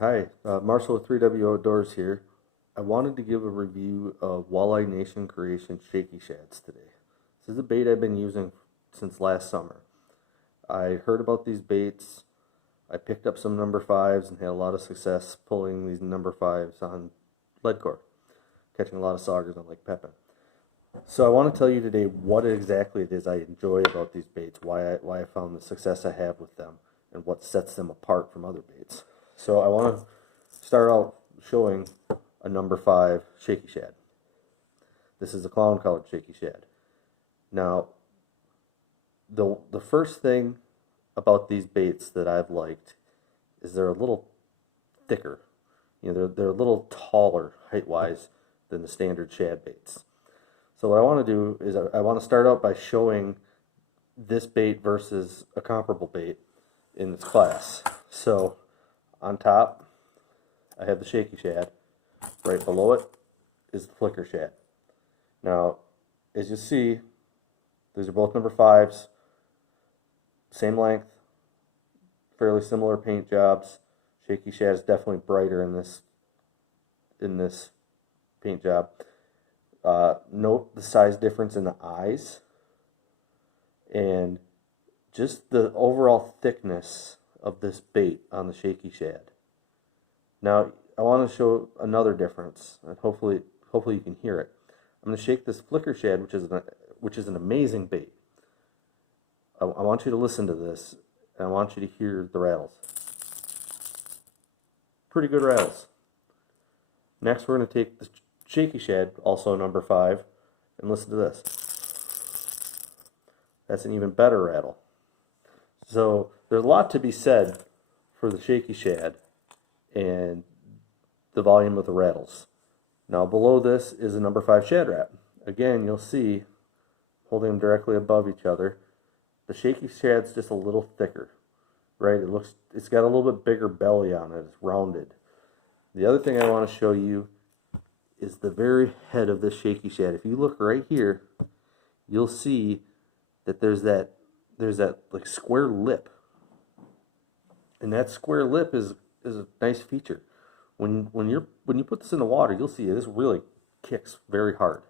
Hi, Marshall with 3W Outdoors here. I wanted to give a review of Walleye Nation Creation Shaky Shads today. This is a bait I've been using since last summer. I heard about these baits. I picked up some number fives and had a lot of success pulling these number fives on lead core, catching a lot of saugers on Lake Pepin. So I want to tell you today what exactly it is I enjoy about these baits, why I found the success I have with them, and what sets them apart from other baits. So I want to start out showing a number 5 Shaky Shad. This is a clown colored Shaky Shad. Now, the first thing about these baits that I've liked is they're a little thicker. You know, they're a little taller height-wise than the standard shad baits. So what I want to do is I want to start out by showing this bait versus a comparable bait in this class. So on top, I have the Shaky Shad. Right below it is the Flicker Shad. Now, as you see, these are both number 5s, same length, fairly similar paint jobs. Shaky Shad is definitely brighter in this paint job. Note the size difference in the eyes and just the overall thickness of this bait on the Shaky Shad. Now, I want to show another difference, and hopefully you can hear it. I'm going to shake this Flicker Shad, which is an amazing bait. I want you to listen to this, and I want you to hear the rattles. Pretty good rattles. Next, we're going to take the Shaky Shad, also number 5, and listen to this. That's an even better rattle. So there's a lot to be said for the Shaky Shad and the volume of the rattles. Now below this is a number 5 Shad Rat. Again, you'll see, holding them directly above each other, the Shaky Shad's just a little thicker, right? It's got a little bit bigger belly on it. It's rounded. The other thing I want to show you is the very head of this Shaky Shad. If you look right here, you'll see that there's that like square lip, and that square lip is a nice feature. When you put this in the water, you'll see this really kicks very hard.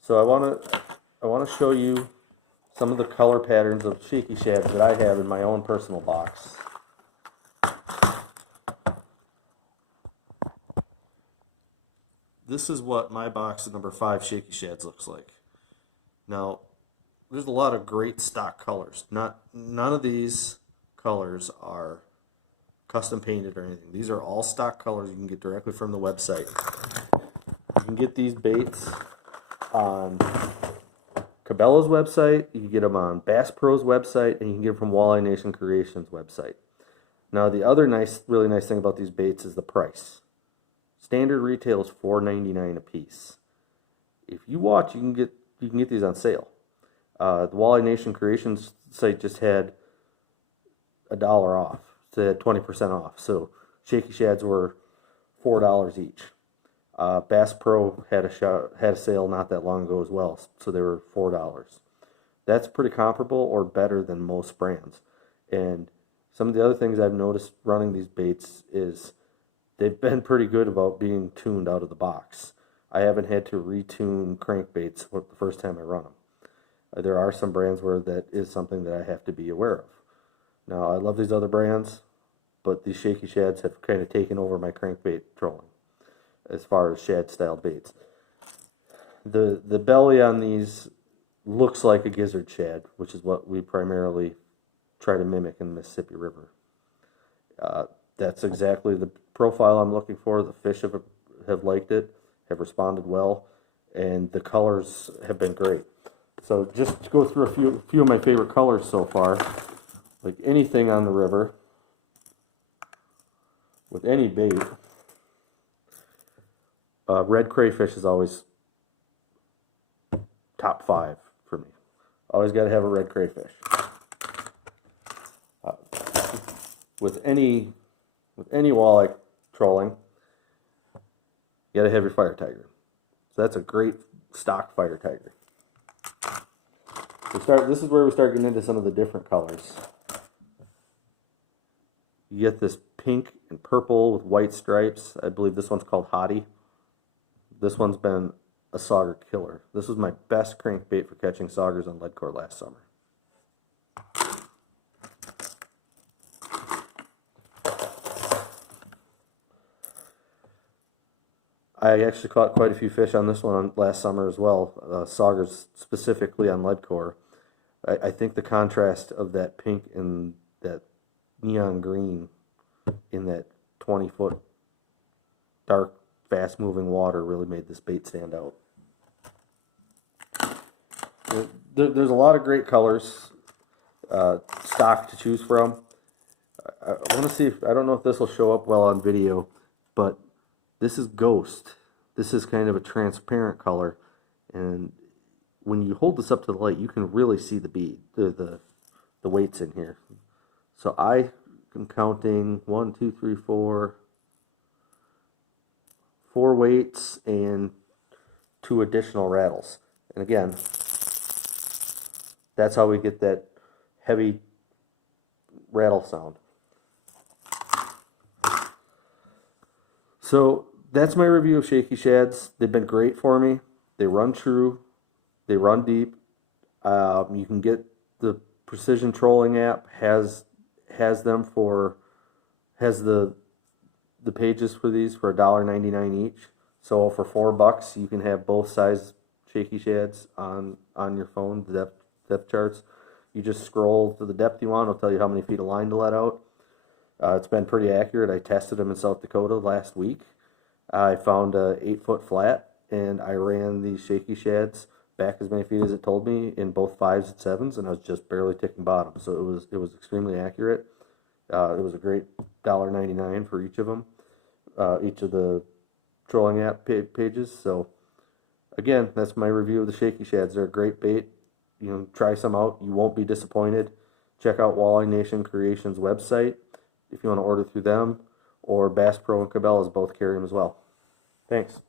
So I want to show you some of the color patterns of Shaky Shads that I have in my own personal box. This is what my box of number 5 Shaky Shads looks like. Now, there's a lot of great stock colors. None of these colors are custom painted or anything. These are all stock colors you can get directly from the website. You can get these baits on Cabela's website, you can get them on Bass Pro's website, and you can get them from Walleye Nation Creation's website. Now, the other really nice thing about these baits is the price. Standard retail is $4.99 a piece. If you watch, you can get these on sale. The Walleye Nation Creations site just had $1 off. So they had 20% off. So Shaky Shads were $4 each. Bass Pro had a sale not that long ago as well, so they were $4. That's pretty comparable or better than most brands. And some of the other things I've noticed running these baits is they've been pretty good about being tuned out of the box. I haven't had to retune crankbaits the first time I run them. There are some brands where that is something that I have to be aware of. Now, I love these other brands, but these Shaky Shads have kind of taken over my crankbait trolling as far as shad style baits. The belly on these looks like a gizzard shad, which is what we primarily try to mimic in the Mississippi River. That's exactly the profile I'm looking for. The fish have liked it, have responded well, and the colors have been great. So just to go through a few of my favorite colors so far, like anything on the river, with any bait, red crayfish is always top 5 for me. Always got to have a red crayfish. With any walleye trolling, you got to have your fire tiger. So that's a great stock fire tiger. This is where we start getting into some of the different colors. You get this pink and purple with white stripes. I believe this one's called Hottie. This one's been a sauger killer. This was my best crankbait for catching saugers on lead core last summer. I actually caught quite a few fish on this one last summer as well, saugers specifically on lead core. I think the contrast of that pink and that neon green in that 20-foot dark, fast-moving water really made this bait stand out. There's a lot of great colors, stock to choose from. I want to see if, I don't know if this will show up well on video, but this is Ghost. This is kind of a transparent color, and when you hold this up to the light, you can really see the bead, the weights in here. So I am counting 1, 2, 3, 4 weights and 2 additional rattles. And again, that's how we get that heavy rattle sound. So that's my review of Shaky Shads. They've been great for me. They run true. They run deep. You can get the Precision Trolling app has the pages for these for $1.99 each. So for $4 you can have both size Shaky Shads on your phone, the depth charts. You just scroll to the depth you want. It'll tell you how many feet of line to let out. It's been pretty accurate. I tested them in South Dakota last week. I found a 8-foot flat, and I ran these Shaky Shads back as many feet as it told me in both 5s and 7s, and I was just barely ticking bottom. So it was extremely accurate. It was a great $1.99 for each of them, each of the trolling app pages. So again, that's my review of the Shaky Shads. They're a great bait. You know, try some out. You won't be disappointed. Check out Walleye Nation Creations website if you want to order through them, or Bass Pro and Cabela's both carry them as well. Thanks.